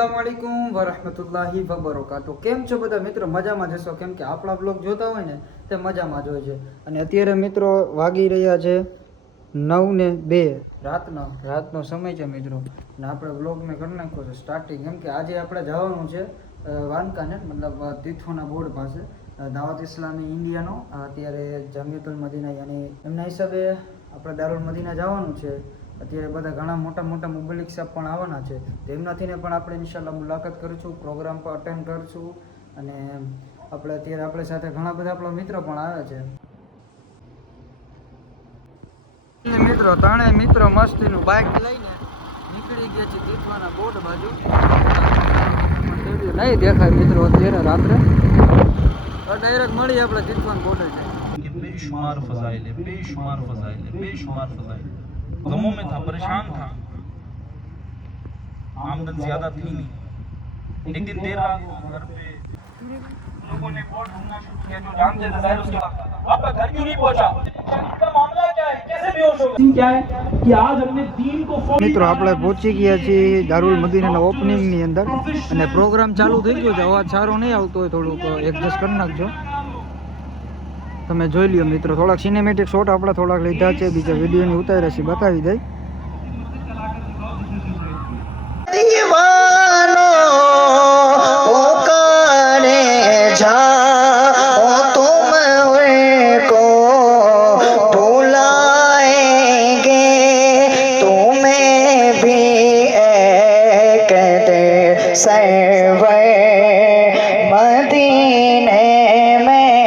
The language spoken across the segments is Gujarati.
अस्सलामुअलैकुम वरहमतुल्लाहि वबरकातुह। કેમ છો બધા મિત્રો? મજામાં જશો, કેમ કે આપણા બ્લોગ જોતા હોય ને તે મજામાં જ હોય છે. અને અત્યારે મિત્રો વાગી રહ્યા છે 9:02 રાતનો સમય છે મિત્રો. અને આપણે બ્લોગ મેં કરી નાખ્યો છે સ્ટાર્ટિંગ, કેમ કે આજે આપણે જવાનું છે વાનકાને, મતલબ તીથોના બોર્ડ પાસે, દાવત ઇસ્લામી ઇન્ડિયાનો અત્યારે જામિયાતુલ મદીના યાની એમના હિસાબે આપણે દારુલ મદીના જવાનું છે. અત્યારે બધા ઘણા મોટા મોટા મુબલિક સાહેબ પણ આવવાના છે, તેમનાથીને પણ આપણે ઇન્શાલ્લાહ મુલાકાત કરીશું, પ્રોગ્રામ પર અટેન્ડ કરીશું. અને આપણે અત્યારે આપણી સાથે ઘણા બધા આપણા મિત્રો પણ આવ્યા છે. મિત્રો ત્રણેય મિત્રો મસ્તીનું બાઇક લઈને નીકળી ગયા છે તીથવાના બોર્ડ બાજુ. નહીં દેખાય મિત્રો અત્યારે રાત્રે ડાયરેક્ટ મળી આપણે તીથવાન બોર્ડ છે. बेशुमार फजाइल है, बेशुमार फजाइल है, बेशुमार फजाइल। गमों में था, परेशान था, आमदन ज्यादा थी नहीं, लेकिन देर रात घर पे लोगों ने बोर्ड ढूंढना शुरू किया जो जानते थे जाहिर उसके बाद आपका घर क्यों नहीं पहुंचा, इसका मामला क्या है, कैसे बेहोश हो गए, क्या है कि आज हमने दीन को મિત્રો આપણે પહોંચી ગયા છીએ દારુલ મદીનાના ઓપનિંગની અંદર અને પ્રોગ્રામ ચાલુ થઈ ગયો છે. અવાજ સારો નહીં આવતો હોય થોડુંક એડજસ્ટ કરી નાખજો. તમે જોઈ લ્યો મિત્રો, થોડાક સિનેમેટિક શોટ આપણે થોડાક લીધા છે, બીજા વિડીયોની ઉતાર્યા છે, બતાવી દઈ. दीवानो पुकारे जाओ तुम को बुलाएंगे तुम्हें भी एक दे सरवर मदीने में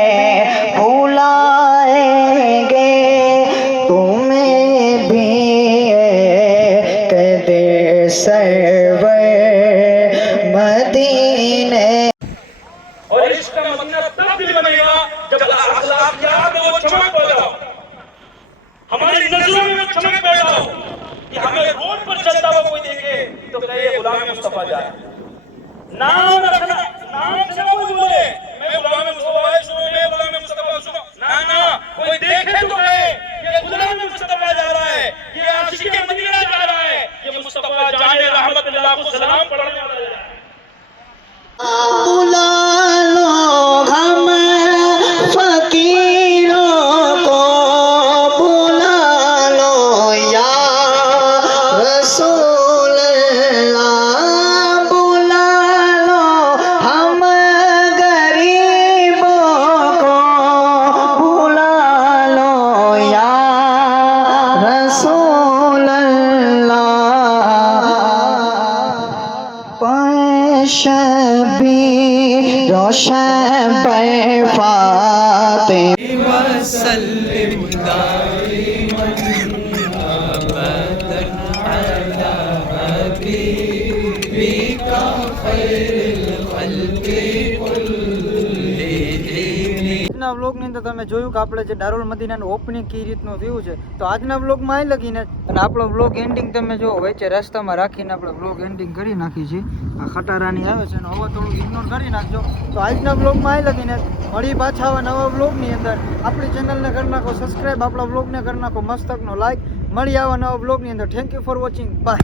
बुलाएंगे तुम्हें भी एक दे सरवर मदीने। और इश्क का मतलब तब भी बनेगा जब अखलाकियात में वो चमक पैदा हो, हमारी नजरों में चमक पैदा हो कि हमें रोड पर चलता हुआ कोई देखे तो कहे गुलाम मुस्तफा जाए। नाम रखना, नाम से कोई बोले मैं गुलाम मुस्तफा सुनो, मैं गुलाम मुस्तफा सुनो, ना ना, कोई देखे तो कहे ये गुलाम मुस्तफा जा रहा है, ये आशिक मदीना जा रहा है, ये मुस्तफा जाने रहमत अल्लाह को सलाम पढ़ने वाला है। बुला लो हम फकीरों को, बुला लो या रसूल अल्लाह, बुला लो हम गरीबों को, बुला लो या रसूल अल्लाह। शबी रोशन बरफाते वसल्लिम दाइमन अबदन अला हबीबिका खैरुल खल्क़ि कुल्लिहिम। આજના વ્લોગની અંદર તમે જોયું કે આપણે જે દારુલ મદીનાનું ઓપનિંગ કઈ રીતનું થયું છે. તો આજના વ્લોગમાં અહીં લગીને અને આપણો વ્લોગ એન્ડિંગ તમે જો વચ્ચે રસ્તામાં રાખીને આપણે વ્લોગ એન્ડિંગ કરી નાખી છે. આ ખટારાની આવે છે એનો હવે થોડું ઇગ્નોર કરી નાખજો. તો આજના વ્લોગમાં અહીં લગીને મળી પાછા આવા નવા વ્લોગની અંદર. આપણી ચેનલને કરી નાખો સબસ્ક્રાઈબ, આપણા વ્લોગને કરી નાખો મસ્તકનો લાઈક. મળી આવા નવા વ્લોગની અંદર. Thank you for watching, by.